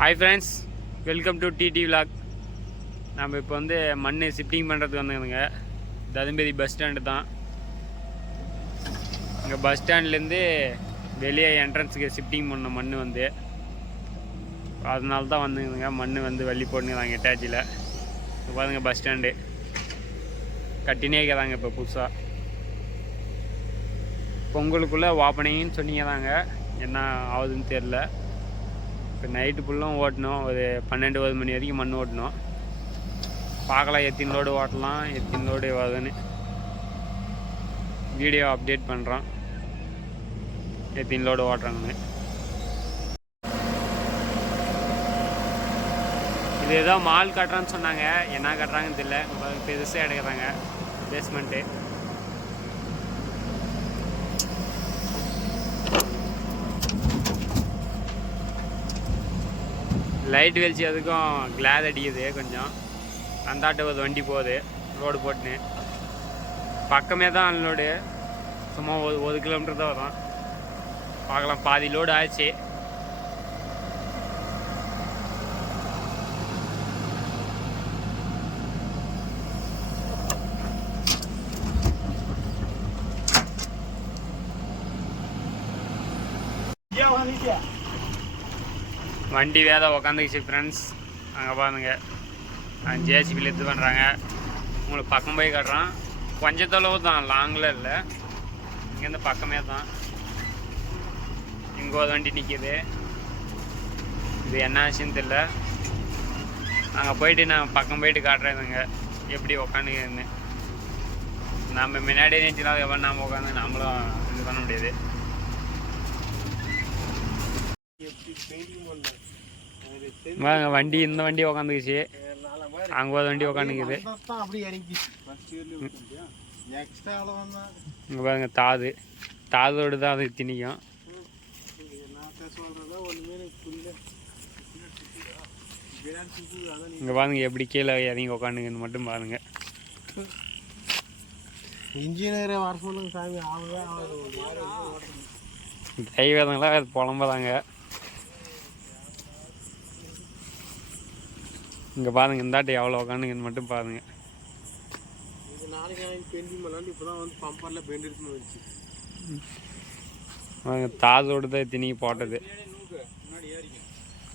Hi friends, welcome to DD vlog. நம்ம இப்போ வந்து மண் ஷிஃப்டிங் பண்ணுறதுக்கு வந்துங்க. தருமபுரி பஸ் ஸ்டாண்டு தான். இங்கே பஸ் ஸ்டாண்ட்லேருந்து வெளியே என்ட்ரன்ஸுக்கு ஷிஃப்டிங் பண்ண மண் வந்து அதனால தான் வந்துங்க. மண் வந்து வள்ளி போட்டுங்கிறாங்க எட்டாச்சியில். இப்போ பாருங்க பஸ் ஸ்டாண்டு கட்டினே இருக்கிறாங்க. இப்போ புதுசாக பொங்கலுக்குள்ளே ஓப்பனிங்னு சொன்னீங்க தாங்க. என்ன ஆகுதுன்னு தெரில. இப்போ நைட்டு ஃபுல்லும் ஓட்டணும். ஒரு 12-1 மணி வரைக்கும் மண் ஓட்டணும். பார்க்கலாம் எத்தனை லோடு ஓட்டலாம், எத்தனை லோடு வருதுன்னு வீடியோ அப்டேட் பண்ணுறோம். எத்தனை லோடு ஓட்டுறாங்கன்னு. இது ஏதோ மால் கட்டுறான்னு சொன்னாங்க. என்ன கட்டுறாங்கன்னு தெரியல. பெருசாக எடுக்கிறாங்க பேஸ்மெண்ட்டு. லைட் வெளிச்சி அதுக்கும் கிளாஸ் அடிக்குது கொஞ்சம். அந்தாட்ட ஒரு வண்டி போகுது ரோடு போட்டுன்னு. பக்கமே தான் அன்லோடு. சும்மா 1 கிலோமீட்டர் தான் வரும். பார்க்கலாம். பாதி லோடு ஆச்சு. வண்டி வேத உக்காந்துக்குச்சு ஃப்ரெண்ட்ஸ். அங்கே பாருங்க ஜேசிபியில் இது பண்ணுறாங்க. உங்களுக்கு பக்கம் போய் காட்டுறான். கொஞ்ச தொலைவு தான், லாங்கில் இல்லை. இங்கேருந்து பக்கமே தான். இங்கே ஒரு வண்டி நிற்கிது. இது என்ன ஆச்சுன்னு தெரியல. அங்கே போயிட்டு நான் பக்கம் போயிட்டு காட்டுறேங்க எப்படி உக்காந்துன்னு. நம்ம முன்னாடியே நினச்சினா எவ்வளோ நாம் உட்காந்து நம்மளும் இது பண்ண முடியாது. வாங்க வண்டி, இந்த வண்டி உக்காந்துக்குச்சு. அங்கே ஒரு வண்டி உக்காந்துக்குது. இங்கே பாருங்க தாதோடு தான் அது திணிக்கும். இங்கே பாருங்க எப்படி கீழே இறங்கி உக்காந்துங்கன்னு மட்டும் பாருங்க. இன்ஜினியரை வர சொல்லுங்க சாமி. டிரைவருங்களாம் அது புலம்புறாங்க. இங்கே பாருங்க இந்தாட்டி எவ்வளோ உக்காந்துங்கன்னு மட்டும் பாருங்க. தாதோடு தான் திணிக்கு போட்டது.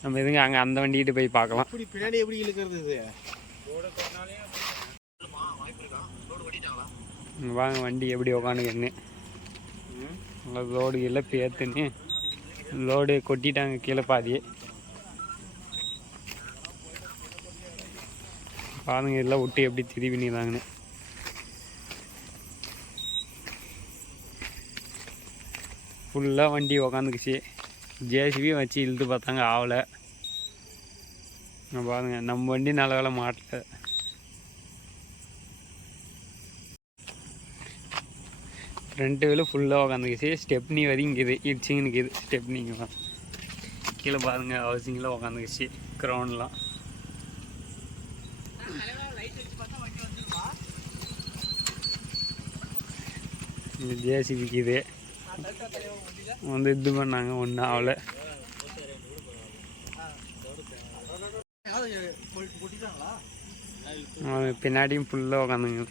நம்ம இதுங்க அங்கே அந்த வண்டிக்கிட்டு போய் பார்க்கலாம். பின்னாடி எப்படி இழுக்கிறது? வாங்க வண்டி எப்படி உக்காந்துக்கன்னு. லோடு இல்லை பேத்துன்னு லோடு கொட்டிட்டாங்க கீழே பாதி. பாருங்க இதெல்லாம் விட்டு எப்படி திரும்பி நிற்கிறாங்கன்னு. ஃபுல்லாக வண்டி உக்காந்துக்குச்சு. ஜேசிபி வச்சு இழுத்து பார்த்தாங்க, ஆவலை. பாருங்க நம்ம வண்டி நல்ல வேலை மாட்டல. ஃப்ரண்ட்டு வீலும் ஃபுல்லாக உக்காந்துக்குச்சு. ஸ்டெப்னி வரைக்குது, இடிச்சிங்க நிற்கிது ஸ்டெப்னிங்க. கீழே பாருங்க ஹவுசிங்கில் உக்காந்துக்குச்சு க்ரௌண்ட்லாம். இங்கே ஜேசிபிக்கு இது வந்து இது பண்ணாங்க, ஒன்றும் ஆகலை. பின்னாடியும் ஃபுல்லாக உக்காந்துங்க.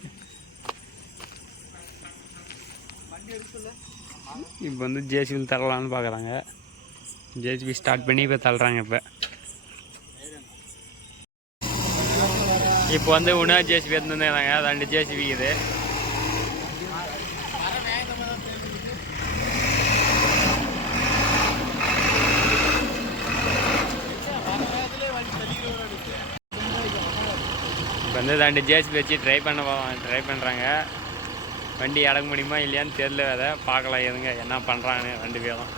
இப்போ வந்து ஜேசிபியில் தள்ளலான்னு பார்க்குறாங்க. ஜேசிபி ஸ்டார்ட் பண்ணி இப்போ தள்ளுறாங்க. இப்போ வந்து இன்னொரு ஜேசிபி எடுத்துருந்தாங்க. 2 ஜேசிபி இது. இப்போ வந்து 2 ஜேசிபி வச்சு ட்ரை பண்ணுறாங்க. வண்டி இறக்க முடியுமா இல்லையான்னு தெரியல. அதை பார்க்கலாம் எதுங்க என்ன பண்ணுறாங்கன்னு 2 பேரும்.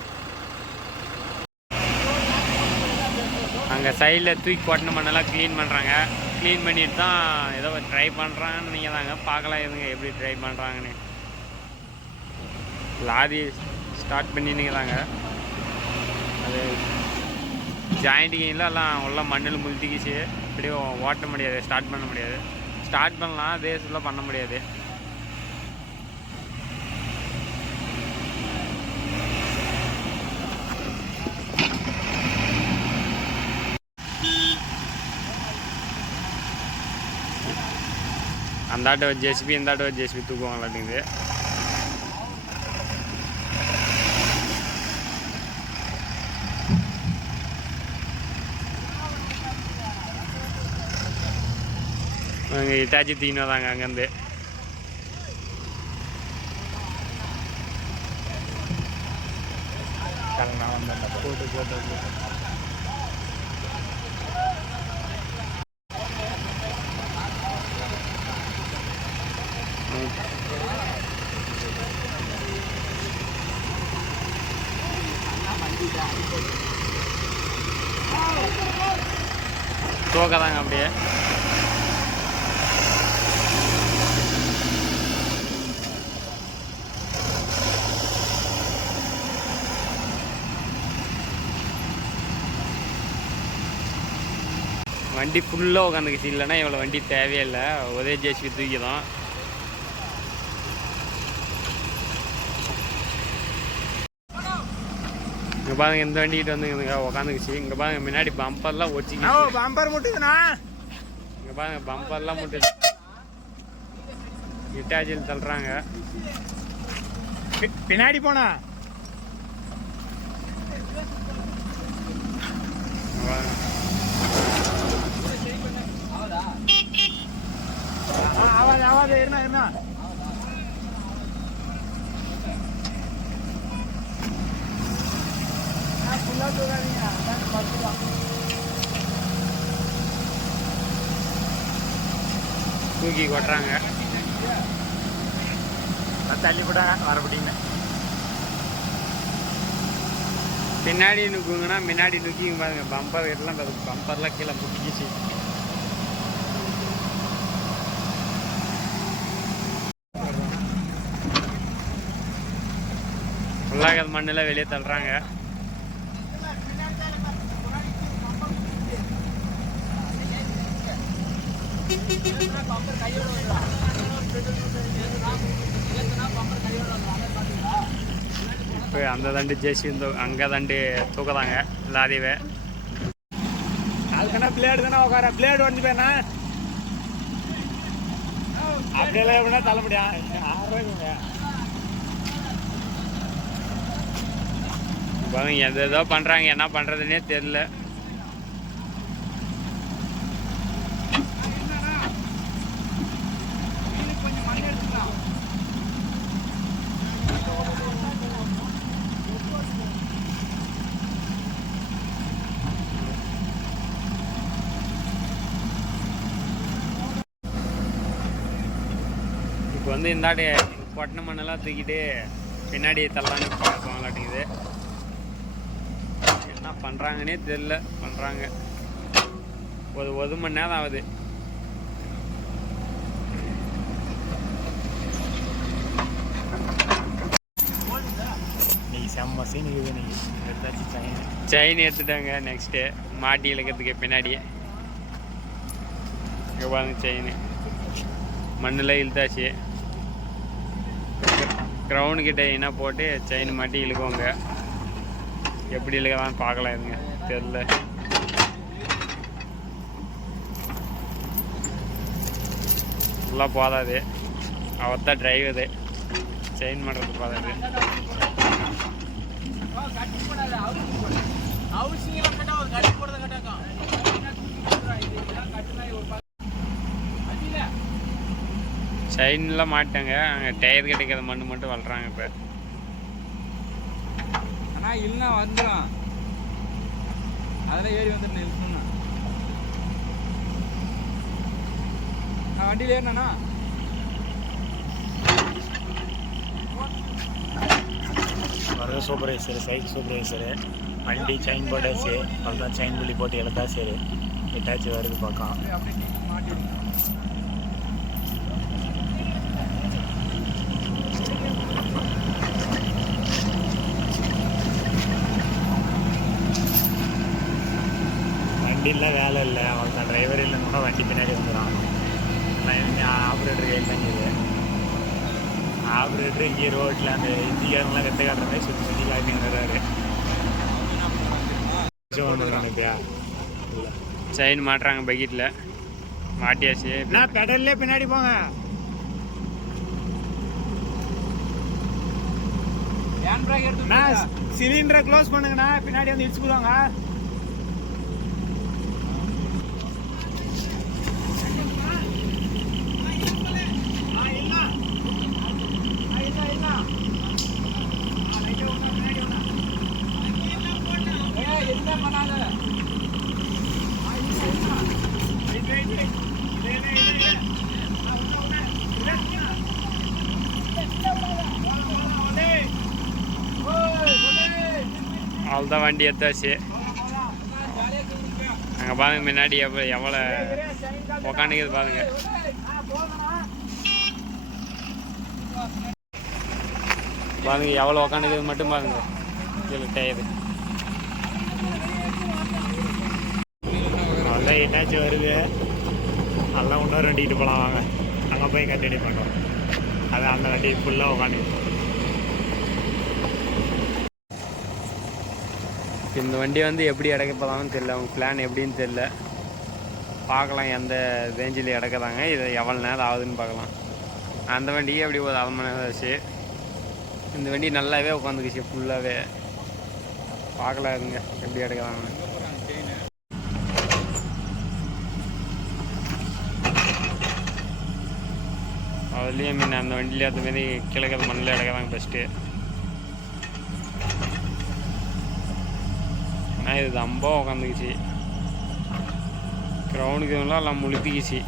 அங்கே சைடில் தூக்கி போட்டின மண்ணெல்லாம் க்ளீன் பண்ணுறாங்க. க்ளீன் பண்ணிட்டு தான் ஏதோ ட்ரை பண்ணுறாங்கன்னு நீங்கள் தாங்க. பார்க்கலாம் எதுங்க எப்படி ட்ரை பண்ணுறாங்கன்னு. லாரி ஸ்டார்ட் பண்ணினுங்கிறாங்க. அது ஜாயிண்டிங்கில் எல்லாம் உள்ள மண்ணில் முழுத்திக்கிச்சு. இப்படியும் ஓட்ட முடியாது, ஸ்டார்ட் பண்ண முடியாது. ஸ்டார்ட் பண்ணலாம், ரேஸ்லாம் பண்ண முடியாது. அந்த ஆட்டோ ஜேசிபி இந்த ஆட்டோ ஜேசிபி தூக்குவாங்களாட்டிங்குது. அங்கே இட்டாச்சி தீனோ தாங்க அங்கேருந்து. தோக்கதாங்க அப்படியே. வண்டி ஃபுல்லாக உட்காந்துக்குச்சு, இல்லைன்னா இவ்வளோ வண்டி தேவையே இல்லை, ஒரே ஜேசிபி தூக்கி தான். இங்கே பாருங்க இந்த வண்டிக்கிட்ட வந்து உட்காந்துக்குச்சு. இங்கே பாருங்க முன்னாடி பம்பர்லாம் ஒடிச்சிங்க. பம்பர் முட்டுதுண்ணா. இங்கே பாருங்க பம்பர்லாம் முட்டுது. இட்டாச்சியில் தள்ளுறாங்க. பின்னாடி போனா ஆவாது இருந்தா தூக்கி கொட்டுறாங்க. தள்ளி போட்டாங்க வரப்படிங்க. பின்னாடி நுக்குங்கன்னா முன்னாடி நுக்கிங்க பாருங்க. பம்பர் எல்லாம் பம்பர்லாம் கீழே முட்டிக்கிச்சு. ஃபுல்லாக மண்ணெல்லாம் வெளியே தள்ளுறாங்க. இப்போ அந்த தண்டு ஜேசி அங்கே தண்டு தூக்கதாங்க லாரிவே. அதுக்கான பிளேடு தானே உட்கார. பிளேடு வந்து போயினா அப்படியெல்லாம் எப்படின்னா தள்ள முடியாது. பாருங்க எது ஏதோ பண்ணுறாங்க, என்ன பண்ணுறதுன்னே தெரில. இப்போ வந்து இந்தாடி பொட்டண மண்ணெல்லாம் தூக்கிட்டு பின்னாடி தள்ளான்னு பார்க்கலாட்டிங்குது. என்ன பண்ணுறாங்கன்னே தெரில. பண்ணுறாங்க ஒரு மணி நேரம் ஆகுது. செம்ம சீன் இருக்குது. நீங்கள் செயின் எடுத்துட்டாங்க. நெக்ஸ்ட்டு மாட்டி இழுக்கிறதுக்கு பின்னாடி பாருங்க செயின் மண்ணில் இழுத்தாச்சு. க்ரௌண்டு கிட்ட என்ன போட்டு செயின் மாட்டி இழுக்குவாங்க. எப்படி இழுக்கலான்னு பார்க்கலாம். இருங்க தெரில. ஃபுல்லாக போதாது. அவர் தான் டிரைவரு. செயின் பண்ணுறது போதாது. செயின்லாம் மாட்டாங்க. அங்கே டயர் கிடைக்கிற மண்ணு மட்டும் வளர்றாங்க. இப்போ ஆனால் இல்லைன்னா வந்துடும். அதெல்லாம் ஏறி வந்துட்டு இருக்குண்ணா. நான் வண்டியில் ஏறினா வரது சூப்பர்வைசரு, சைக்கிள் சூப்பர்வைசரு, வண்டி செயின் போட்டாச்சு. அப்புறம் செயின் புள்ளி போட்டு இழுத்தா சரி எட்டாச்சு வருது பக்கம். வண்டிலாம் வேலை இல்லை. அவள் தான் டிரைவர் இல்லைன்னு கூட வண்டி பின்னாடி வந்துடும். ஆப்ரேட்டர் கையில் தங்கிது. ஆப்ரேட்டர் இங்கே ரோட்டில் அந்த இந்திக்காரெல்லாம் வெத்த காட்டுற மாதிரி சுற்றி சுற்றி காட்டிங்கிறாரு. செயின் மாட்டுறாங்க பக்கெட்டில் மாட்டியாச்சு. நான் பெடல்லே பின்னாடி போங்க. சிலிண்டரை க்ளோஸ் பண்ணுங்கண்ணா, பின்னாடி வந்து இடிச்சு போடுவாங்க. அவ்வளோதான், வண்டி எடுத்தாச்சு. அங்கே பாருங்க முன்னாடி எவ்வளோ உக்காந்துக்குது பாருங்க. பாருங்க எவ்வளோ உக்காந்துக்குது மட்டும் பாருங்க. இதில் டயரு அவ்வளோதான் என்னாச்சு வருது. அதெல்லாம் இன்னொரு வண்டிக்கிட்டு போகலாம் வாங்க, அங்கே போய் கண்டினியூ பண்ணுறோம். அது அந்த வண்டி ஃபுல்லாக உட்காந்து. இந்த வண்டி வந்து எப்படி இறக்க போகலாம்னு தெரியல, அவங்க பிளான் எப்படின்னு தெரியல. பார்க்கலாம் எந்த ரேஞ்சில் இறக்குறாங்க, இது எவ்வளோ நேரம் ஆகுதுன்னு பார்க்கலாம். அந்த வண்டியே எப்படி ஒரு 1/2 மணி நேரம் ஆச்சு. இந்த வண்டி நல்லாவே உட்காந்துக்குச்சு ஃபுல்லாகவே. பார்க்கலாம் இருங்க எப்படி இறக்குறாங்கன்னு. அதுலேயும் மீன் அந்த வண்டியிலே அந்த மாரி கிழக்கிற மண்ணில் இறக்குறாங்க ஃபஸ்ட்டு. ஆனால் இது ரொம்ப உக்காந்துக்குச்சு. கிரவுண்டுக்கு எல்லாம் முழுத்திக்கிச்சு.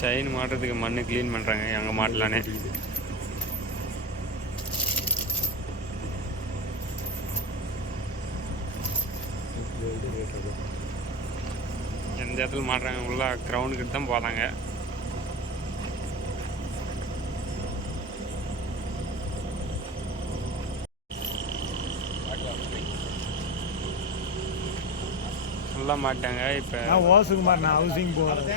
செயின் மாட்டுறதுக்கு மண் க்ளீன் பண்ணுறாங்க, எங்கள் மாட்டலானே. எந்த இடத்துல மாட்டுறாங்க, உள்ள கிரவுண்டுக்கிட்ட தான் போகிறாங்க. ஃபுல்லாக மாட்டாங்க. இப்போ ஓசுகுமார் நான் ஹவுசிங் போகிறேன்.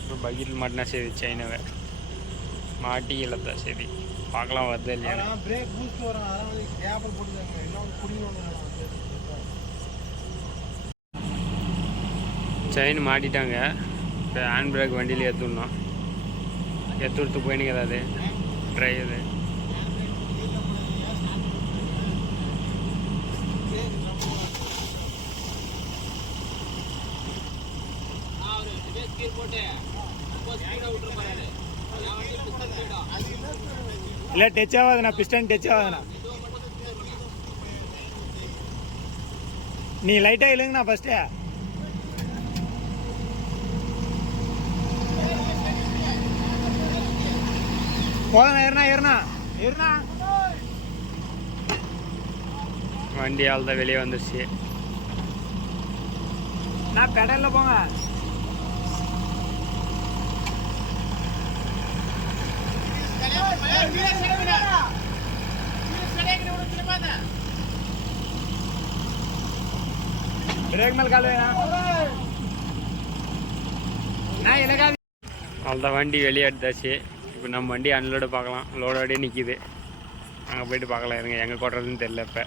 இப்போ பக்கெட்டில் மாட்டினா சரி, செயினவை மாட்டி இழத்தா சரி. பார்க்கலாம் வருது இல்லையா. செயின் மாட்டிட்டாங்க. இப்போ ஹேண்ட் பிரேக் வண்டியில் ஏற்றுடணும். எடுத்து போயினுக்குது அது ட்ரைவர். இல்லை டச் ஆகாதுண்ணா, பிஸ்டன் டச் ஆகாதுண்ணா. நீ லைட்டாக இல்லைங்கண்ணா ஃபஸ்ட்டு. போதுண்ணா, ஏறினா வண்டி ஆள் வெளியே வந்துருச்சு. நான் பெடலில் போங்க. பிரேக் மேல் கால் அவ்வளோதான், வண்டி வெளியே எடுத்தாச்சு. இப்போ நம்ம வண்டி அன்லோடு பார்க்கலாம். லோடோடே நிற்கிது. அங்கே போய்ட்டு பார்க்கலாம் இருங்க, எங்கே கொட்டுறதுன்னு தெரியல இப்போ.